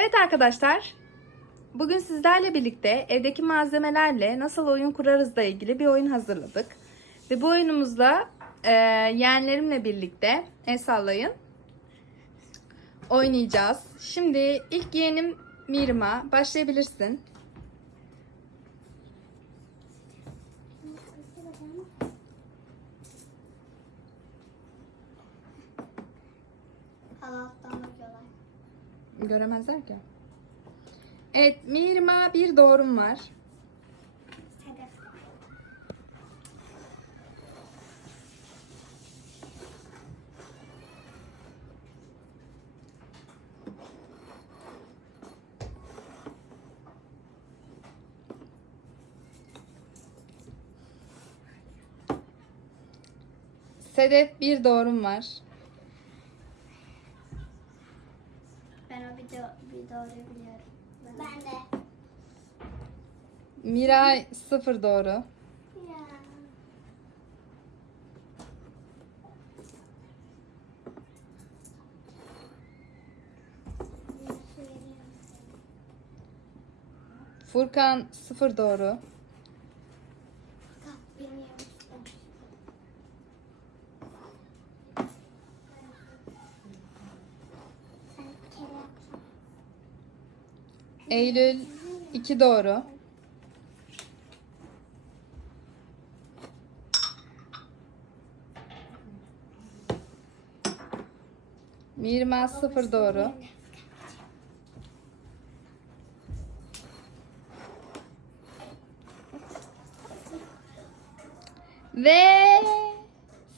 Evet arkadaşlar, bugün sizlerle birlikte evdeki malzemelerle nasıl oyun kurarızla ilgili bir oyun hazırladık. Ve bu oyunumuzda e, yeğenlerimle birlikte, el sallayın, oynayacağız. Şimdi ilk yeğenim Mirma, başlayabilirsin. Bakıyorlar. Göremezler ki. Evet, Mirma bir doğrum var. Sedef. Bir doğrum var. Ben o bir, do bir doğruyu biliyorum. Ben, de. Miray sıfır doğru. Ya. Furkan sıfır doğru. Eylül iki doğru. Mirma sıfır doğru. Ve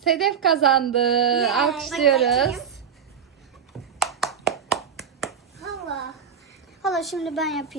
Sedef kazandı. Alkışlıyoruz. Şimdi ben yapayım.